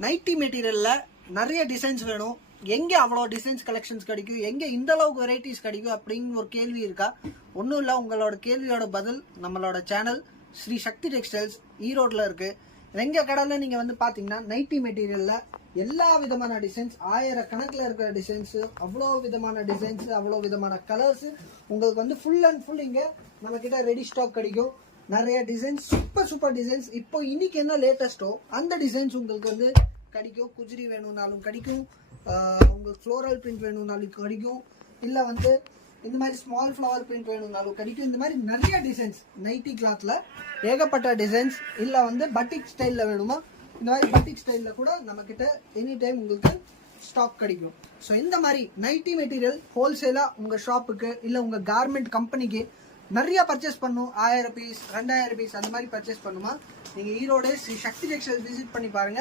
Nightie மெட்டீரியலில் நிறைய designs வேணும், எங்கே அவ்வளோ டிசைன்ஸ் கலெக்ஷன்ஸ் கிடைக்கும், எங்கே இந்த அளவுக்கு வெரைட்டிஸ் கிடைக்கும் அப்படின்னு ஒரு கேள்வி இருக்கா? ஒன்றும் இல்லை, உங்களோட கேள்வியோட பதில் நம்மளோட சேனல் ஸ்ரீ சக்தி டெக்ஸ்டைல்ஸ் ஈரோட்டில் இருக்குது. எங்கள் கடையில் நீங்கள் வந்து பார்த்தீங்கன்னா நைட்டி மெட்டீரியலில் எல்லா விதமான டிசைன்ஸ், ஆயிரக்கணக்கில் இருக்கிற டிசைன்ஸு, அவ்வளோ விதமான டிசைன்ஸு, அவ்வளோ விதமான கலர்ஸு உங்களுக்கு வந்து ஃபுல் அண்ட் ஃபுல் இங்கே நம்மக்கிட்ட ரெடி ஸ்டாக் கிடைக்கும். நிறைய டிசைன்ஸ், சூப்பர் டிசைன்ஸ். இப்போ இன்னைக்கு என்ன லேட்டஸ்ட்டோ அந்த டிசைன்ஸ் உங்களுக்கு வந்து கிடைக்கும். குஜிரி வேணும்னாலும் கிடைக்கும், உங்களுக்கு ஃப்ளோரல் பிரிண்ட் வேணும்னாலும் கிடைக்கும், இல்லை வந்து இந்த மாதிரி ஸ்மால் ஃப்ளவர் பிரிண்ட் வேணும்னாலும் கிடைக்கும். இந்த மாதிரி நிறைய டிசைன்ஸ் நைட்டி கிளாத்தில் ஏகப்பட்ட டிசைன்ஸ். இல்லை வந்து பட்டிக் ஸ்டைலில் வேணுமா, இந்த மாதிரி பட்டிக் ஸ்டைலில் கூட நம்மக்கிட்ட எனி டைம் உங்களுக்கு ஸ்டாக் கிடைக்கும். ஸோ இந்த மாதிரி நைட்டி மெட்டீரியல் ஹோல்சேலாக உங்கள் ஷாப்புக்கு இல்லை உங்கள் கார்மெண்ட் கம்பெனிக்கு நிறைய பர்ச்சேஸ் பண்ணும், 1000 பீஸ் 2000 பீஸ் அந்த மாதிரி பர்ச்சேஸ் பண்ணுமா, நீங்கள் ஈரோடு ஸ்ரீ சக்தி டெக்ஸ்டைல்ஸ் விசிட் பண்ணி பாருங்கள்.